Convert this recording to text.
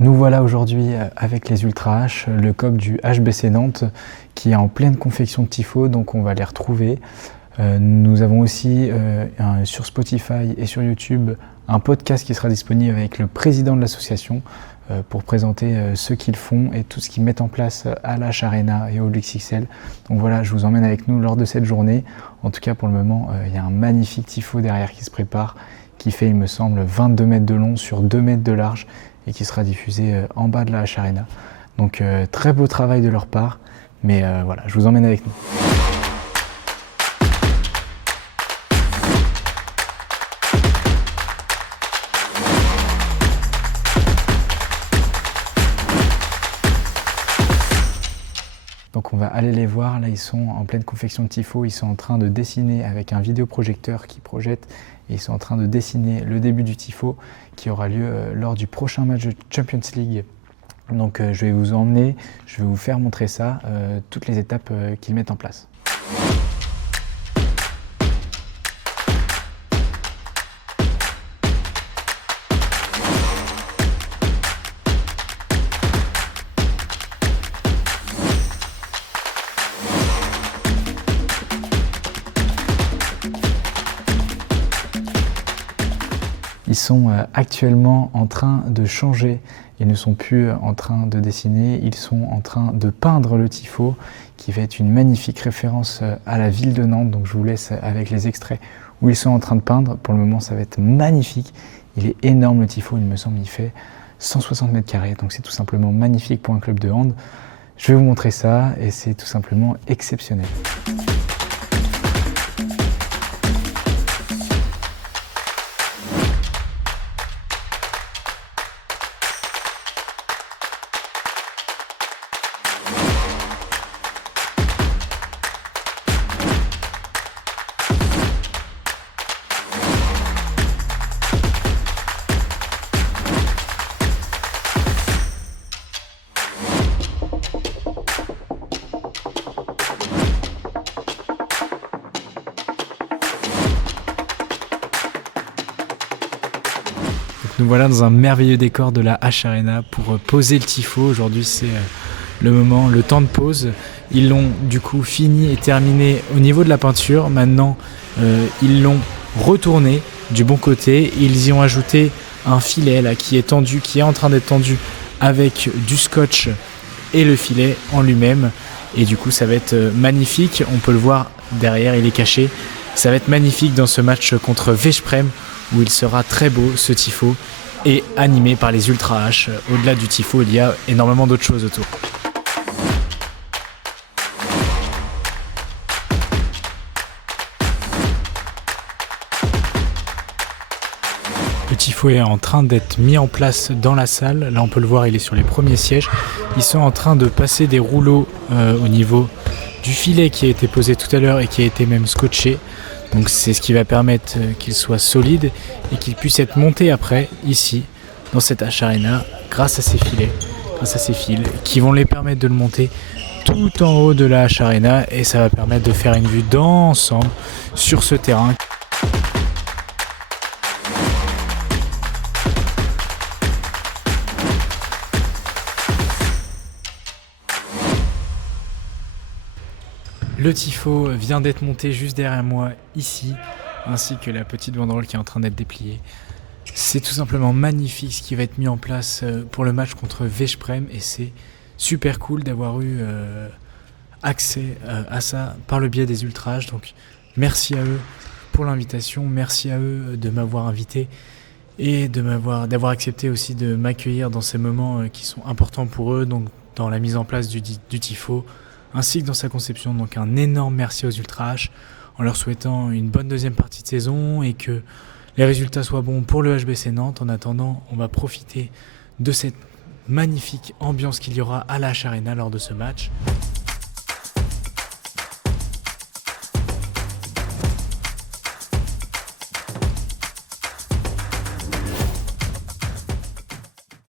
Nous voilà aujourd'hui avec les Ultra H, le COP du HBC Nantes qui est en pleine confection de tifos, donc on va les retrouver. Nous avons aussi sur Spotify et sur YouTube un podcast qui sera disponible avec le président de l'association pour présenter ce qu'ils font et tout ce qu'ils mettent en place à l'H Arena et au LuxXL. Donc voilà, je vous emmène avec nous lors de cette journée. En tout cas pour le moment, il y a un magnifique tifo derrière qui se prépare, qui fait il me semble 22 mètres de long sur 2 mètres de large et qui sera diffusé en bas de la H Arena. Donc très beau travail de leur part, mais voilà, je vous emmène avec nous. Donc on va aller les voir, là ils sont en pleine confection de tifos, ils sont en train de dessiner avec un vidéoprojecteur qui projette et ils sont en train de dessiner le début du tifo qui aura lieu lors du prochain match de Champions League. Donc je vais vous emmener, je vais vous faire montrer ça, toutes les étapes qu'ils mettent en place. Ils sont actuellement en train de changer, ils ne sont plus en train de dessiner, ils sont en train de peindre le tifo qui va être une magnifique référence à la ville de Nantes. Donc je vous laisse avec les extraits où ils sont en train de peindre. Pour le moment ça va être magnifique, il est énorme le tifo, il me semble il fait 160 mètres carrés, donc c'est tout simplement magnifique pour un club de hand. Je vais vous montrer ça et c'est tout simplement exceptionnel. Nous voilà dans un merveilleux décor de la H Arena pour poser le tifo. Aujourd'hui c'est le moment, le temps de pause. Ils l'ont du coup fini et terminé au niveau de la peinture. Maintenant ils l'ont retourné du bon côté. Ils y ont ajouté un filet là qui est tendu, qui est en train d'être tendu avec du scotch et le filet en lui-même. Et du coup ça va être magnifique. On peut le voir derrière, il est caché. Ça va être magnifique dans ce match contre Veszprém, où il sera très beau ce tifo et animé par les Ultra H. Au-delà du tifo, il y a énormément d'autres choses autour. Le tifo est en train d'être mis en place dans la salle. Là on peut le voir, il est sur les premiers sièges. Ils sont en train de passer des rouleaux au niveau du filet qui a été posé tout à l'heure et qui a été même scotché. Donc c'est ce qui va permettre qu'il soit solide et qu'il puisse être monté après ici dans cette H Arena grâce à ces filets, grâce à ces fils qui vont les permettre de le monter tout en haut de la H Arena et ça va permettre de faire une vue d'ensemble sur ce terrain. Le tifo vient d'être monté juste derrière moi ici, ainsi que la petite banderole qui est en train d'être dépliée. C'est tout simplement magnifique ce qui va être mis en place pour le match contre Veszprém et c'est super cool d'avoir eu accès à ça par le biais des Ultra H. Donc merci à eux pour l'invitation, merci à eux de m'avoir invité et d'avoir accepté aussi de m'accueillir dans ces moments qui sont importants pour eux, donc dans la mise en place du tifo, ainsi que dans sa conception. Donc un énorme merci aux Ultra H en leur souhaitant une bonne deuxième partie de saison et que les résultats soient bons pour le HBC Nantes. En attendant, on va profiter de cette magnifique ambiance qu'il y aura à la H Arena lors de ce match.